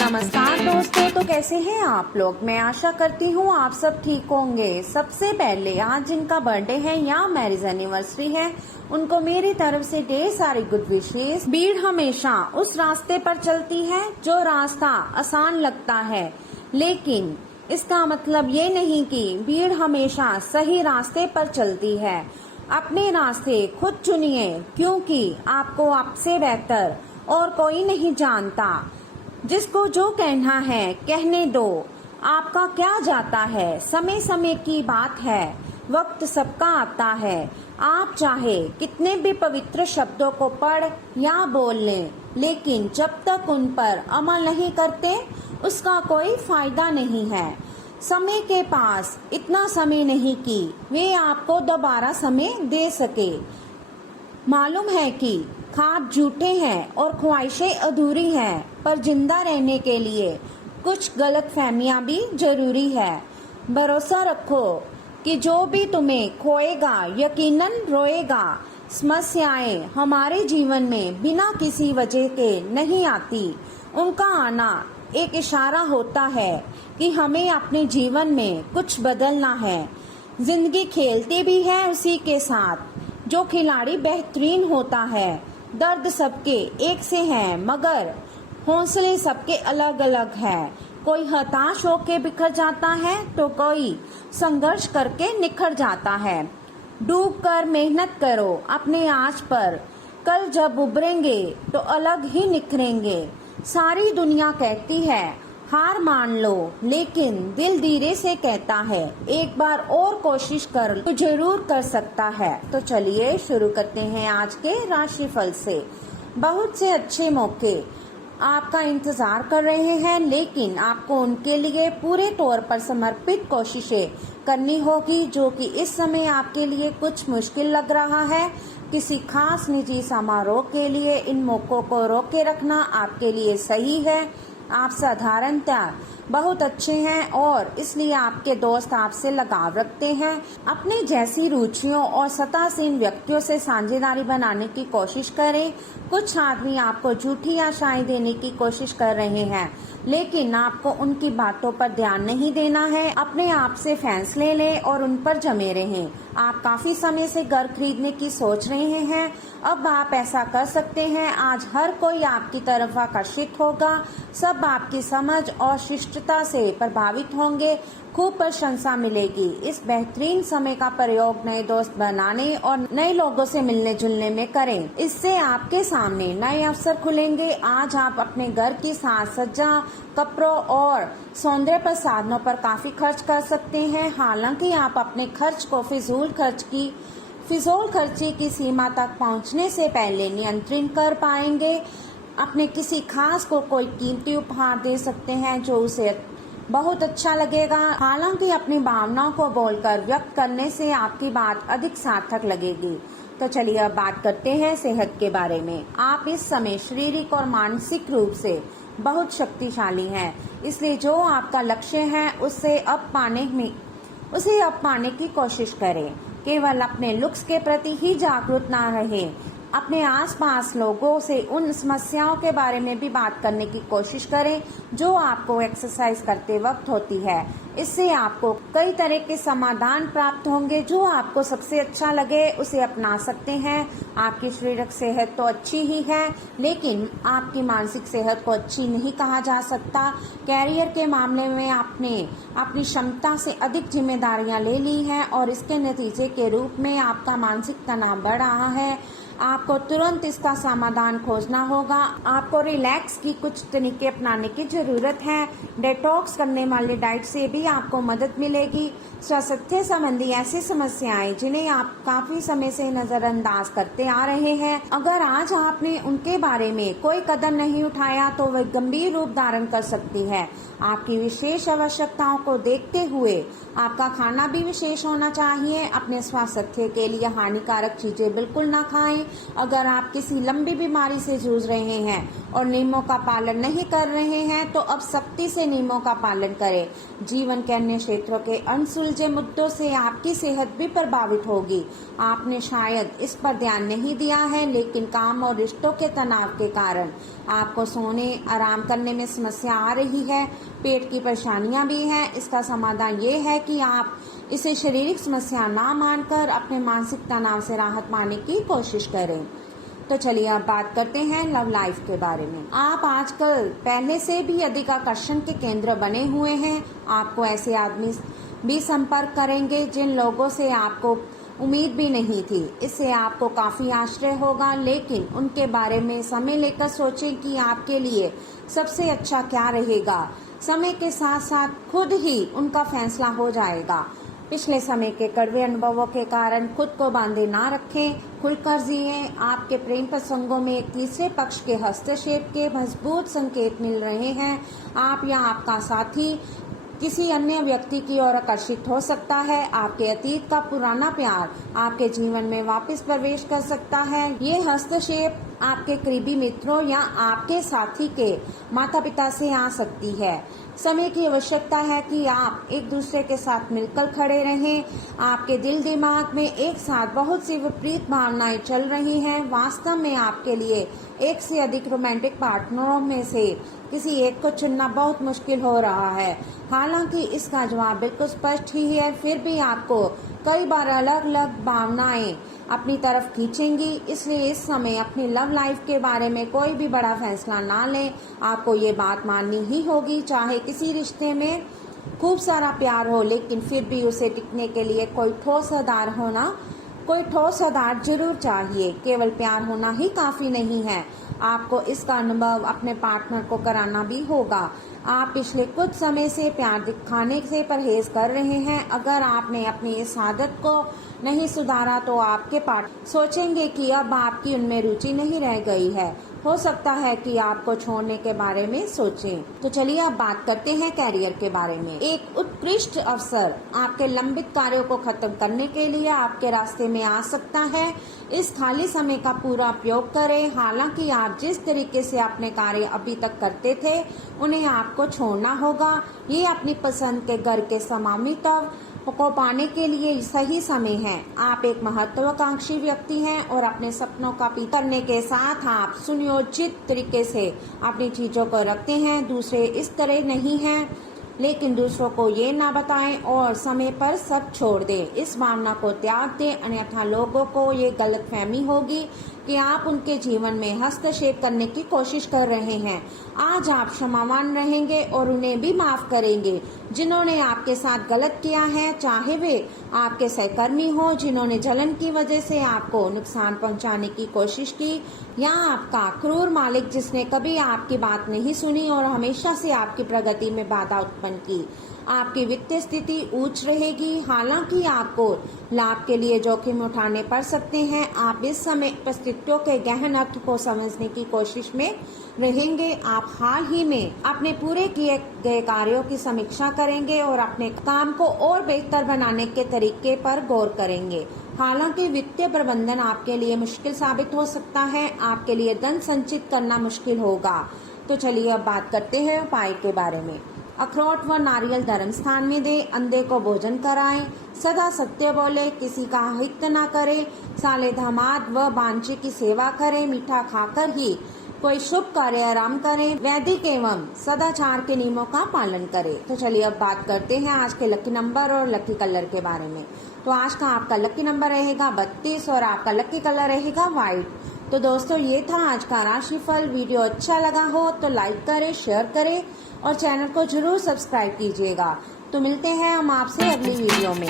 नमस्कार दोस्तों, तो कैसे हैं आप लोग। मैं आशा करती हूँ आप सब ठीक होंगे। सबसे पहले आज जिनका बर्थडे है या मैरिज एनिवर्सरी है, उनको मेरी तरफ से ढेर सारी गुड विशेस। भीड़ हमेशा उस रास्ते पर चलती है जो रास्ता आसान लगता है, लेकिन इसका मतलब ये नहीं कि भीड़ हमेशा सही रास्ते पर चलती है। अपने रास्ते खुद चुनिए, क्योंकि आपको आपसे बेहतर और कोई नहीं जानता। जिसको जो कहना है कहने दो, आपका क्या जाता है। समय समय की बात है, वक्त सबका आता है। आप चाहे कितने भी पवित्र शब्दों को पढ़ या बोल लें, लेकिन जब तक उन पर अमल नहीं करते उसका कोई फायदा नहीं है। समय के पास इतना समय नहीं कि वे आपको दोबारा समय दे सके। मालूम है कि ख्वाब झूठे हैं और ख्वाहिशें अधूरी हैं, पर जिंदा रहने के लिए कुछ गलतफहमियां भी जरूरी है। भरोसा रखो कि जो भी तुम्हें खोएगा यकीनन रोएगा। समस्याएं हमारे जीवन में बिना किसी वजह के नहीं आती। उनका आना एक इशारा होता है कि हमें अपने जीवन में कुछ बदलना है। जिंदगी खेलती भी है उसी के साथ। जो खिलाड़ी बेहतरीन होता है, दर्द सबके एक से है, मगर हौसले सबके अलग अलग है। कोई हताश होके बिखर जाता है तो कोई संघर्ष करके निखर जाता है। डूब कर मेहनत करो अपने आँच पर, कल जब उभरेंगे तो अलग ही निखरेंगे। सारी दुनिया कहती है हार मान लो, लेकिन दिल धीरे से कहता है एक बार और कोशिश कर तो जरूर कर सकता है। तो चलिए शुरू करते हैं आज के राशिफल से। बहुत से अच्छे मौके आपका इंतजार कर रहे हैं, लेकिन आपको उनके लिए पूरे तौर पर समर्पित कोशिशें करनी होगी, जो कि इस समय आपके लिए कुछ मुश्किल लग रहा है। किसी खास निजी समारोह के लिए इन मौकों को रोक के रखना आपके लिए सही है। आप साधारणतः बहुत अच्छे हैं और इसलिए आपके दोस्त आपसे लगाव रखते हैं। अपने जैसी रुचियों और सतासीन व्यक्तियों से साझेदारी बनाने की कोशिश करें। कुछ आदमी आपको झूठी आशाएं देने की कोशिश कर रहे हैं, लेकिन आपको उनकी बातों पर ध्यान नहीं देना है। अपने आप से फैसले लें और उन पर जमे रहें। आप काफी समय से घर खरीदने की सोच रहे हैं, अब आप ऐसा कर सकते हैं। आज हर कोई आपकी तरफ आकर्षित होगा। सब आपकी समझ और शिष्टता से प्रभावित होंगे। खूब प्रशंसा मिलेगी। इस बेहतरीन समय का प्रयोग नए दोस्त बनाने और नए लोगों से मिलने जुलने में करें। इससे आपके सामने नए अवसर खुलेंगे। आज आप अपने घर की साज सज्जा, कपड़ों और सौंदर्य प्रसाधनों पर काफी खर्च कर सकते हैं। हालांकि आप अपने खर्च को फिजूल खर्ची की सीमा तक पहुंचने से पहले नियंत्रित कर पाएंगे। अपने किसी खास को कोई कीमती उपहार दे सकते हैं जो उसे बहुत अच्छा लगेगा। हालांकि अपनी भावनाओं को बोलकर व्यक्त करने से आपकी बात अधिक सार्थक लगेगी। तो चलिए अब बात करते हैं सेहत के बारे में। आप इस समय शारीरिक और मानसिक रूप से बहुत शक्तिशाली हैं, इसलिए जो आपका लक्ष्य है उसे अब पाने की कोशिश करें। केवल अपने लुक्स के प्रति ही जागरूक ना रहें। अपने आसपास लोगों से उन समस्याओं के बारे में भी बात करने की कोशिश करें जो आपको एक्सरसाइज करते वक्त होती है। इससे आपको कई तरह के समाधान प्राप्त होंगे। जो आपको सबसे अच्छा लगे उसे अपना सकते हैं। आपकी शारीरिक सेहत तो अच्छी ही है, लेकिन आपकी मानसिक सेहत को अच्छी नहीं कहा जा सकता। कैरियर के मामले में आपने अपनी क्षमता से अधिक जिम्मेदारियां ले ली हैं और इसके नतीजे के रूप में आपका मानसिक तनाव बढ़ रहा है। आपको तुरंत इसका समाधान खोजना होगा। आपको रिलैक्स की कुछ तरीके अपनाने की जरूरत है। डिटॉक्स करने वाली डाइट से भी आपको मदद मिलेगी। स्वास्थ्य संबंधी ऐसी समस्याएं जिन्हें आप काफी समय से नजरअंदाज करते आ रहे हैं, अगर आज आपने उनके बारे में कोई कदम नहीं उठाया तो वह गंभीर रूप धारण कर सकती है। आपकी विशेष आवश्यकताओं को देखते हुए आपका खाना भी विशेष होना चाहिए। अपने स्वास्थ्य के लिए हानिकारक चीजें बिल्कुल ना खाएं। अगर आप किसी लंबी बीमारी से जूझ रहे हैं और नियमों का पालन नहीं कर रहे हैं तो अब सख्ती से नियमों का पालन करें। जीवन के अन्य क्षेत्रों के अनसुलझे मुद्दों से आपकी सेहत भी प्रभावित होगी। आपने शायद इस पर ध्यान नहीं दिया है, लेकिन काम और रिश्तों के तनाव के कारण आपको सोने आराम करने में समस्या आ रही है। पेट की परेशानियां भी हैं। इसका समाधान ये है कि आप इसे शारीरिक समस्या ना मानकर अपने मानसिक तनाव से राहत पाने की कोशिश करें। तो चलिए अब बात करते हैं लव लाइफ के बारे में। आप आजकल पहले से भी अधिक आकर्षण के केंद्र बने हुए हैं। आपको ऐसे आदमी भी संपर्क करेंगे जिन लोगों से आपको उम्मीद भी नहीं थी। इससे आपको काफी आश्चर्य होगा, लेकिन उनके बारे में समय लेकर सोचें कि आपके लिए सबसे अच्छा क्या रहेगा। समय के साथ साथ खुद ही उनका फैसला हो जाएगा। पिछले समय के कड़वे अनुभवों के कारण खुद को बांधे ना रखें, खुलकर जिए। आपके प्रेम प्रसंगों में एक तीसरे पक्ष के हस्तक्षेप के मजबूत संकेत मिल रहे हैं। आप या आपका साथी किसी अन्य व्यक्ति की ओर आकर्षित हो सकता है। आपके अतीत का पुराना प्यार आपके जीवन में वापस प्रवेश कर सकता है। ये हस्तक्षेप आपके करीबी मित्रों या आपके साथी के माता पिता से आ सकती है। समय की आवश्यकता है कि आप एक दूसरे के साथ मिलकर खड़े रहें। आपके दिल दिमाग में एक साथ बहुत सी विपरीत भावनाएं चल रही हैं। वास्तव में आपके लिए एक से अधिक रोमांटिक पार्टनरों में से किसी एक को चुनना बहुत मुश्किल हो रहा है। हालांकि इसका जवाब बिल्कुल स्पष्ट ही है, फिर भी आपको कई बार अलग अलग भावनाएं अपनी तरफ खींचेंगी। इसलिए इस समय अपनी लव लाइफ के बारे में कोई भी बड़ा फैसला ना लें। आपको ये बात माननी ही होगी, चाहे किसी रिश्ते में खूब सारा प्यार हो, लेकिन फिर भी उसे टिकने के लिए कोई ठोस आधार जरूर चाहिए। केवल प्यार होना ही काफी नहीं है, आपको इसका अनुभव अपने पार्टनर को कराना भी होगा। आप पिछले कुछ समय से प्यार दिखाने से परहेज कर रहे हैं। अगर आपने अपनी इस आदत को नहीं सुधारा तो आपके पार्टनर सोचेंगे कि अब आपकी उनमें रुचि नहीं रह गई है। हो सकता है कि आपको छोड़ने के बारे में सोचें। तो चलिए अब बात करते हैं कैरियर के बारे में। एक उत्कृष्ट अवसर आपके लंबित कार्यों को खत्म करने के लिए आपके रास्ते में आ सकता है। इस खाली समय का पूरा उपयोग करें। हालांकि आप जिस तरीके से अपने कार्य अभी तक करते थे उन्हें आपको छोड़ना होगा। ये अपनी पसंद के घर के स्वामित्व को पाने के लिए सही समय है। आप एक महत्वाकांक्षी व्यक्ति हैं और अपने सपनों का पीछा करने के साथ आप सुनियोजित तरीके से अपनी चीजों को रखते हैं। दूसरे इस तरह नहीं हैं, लेकिन दूसरों को ये ना बताएं और समय पर सब छोड़ दें। इस भावना को त्याग दें, अन्यथा लोगों को ये गलतफहमी होगी कि आप उनके जीवन में हस्तक्षेप करने की कोशिश कर रहे हैं। आज आप क्षमावान रहेंगे और उन्हें भी माफ करेंगे जिन्होंने आपके साथ गलत किया है, चाहे वे आपके सहकर्मी हो जिन्होंने जलन की वजह से आपको नुकसान पहुंचाने की कोशिश की, या आपका क्रूर मालिक जिसने कभी आपकी बात नहीं सुनी और हमेशा से आपकी प्रगति में बाधा उत्पन्न की। आपकी वित्तीय स्थिति ऊंच रहेगी, हालांकि आपको लाभ के लिए जोखिम उठाने पड़ सकते हैं। आप इस समय परिस्थितियों के गहन अर्थ को समझने की कोशिश में रहेंगे। आप हाल ही में अपने पूरे किए गए कार्यों की समीक्षा करेंगे और अपने काम को और बेहतर बनाने के तरीके पर गौर करेंगे। हालांकि वित्तीय प्रबंधन आपके लिए मुश्किल साबित हो सकता है। आपके लिए धन संचित करना मुश्किल होगा। तो चलिए अब बात करते हैं उपाय के बारे में। अखरोट व नारियल धर्म स्थान में दे, अंधे को भोजन कराएं, सदा सत्य बोले, किसी का हित न करे, साले दामाद व बांचे की सेवा करें, मीठा खाकर ही कोई शुभ कार्य आरंभ करें, वैदिक एवं सदाचार के नियमों का पालन करें। तो चलिए अब बात करते हैं आज के लकी नंबर और लकी कलर के बारे में। तो आज का आपका लकी नंबर रहेगा 32 और आपका लकी कलर रहेगा व्हाइट। तो दोस्तों ये था आज का राशिफल। वीडियो अच्छा लगा हो तो लाइक करें, शेयर करें और चैनल को जरूर सब्सक्राइब कीजिएगा। तो मिलते हैं हम आपसे अगली वीडियो में।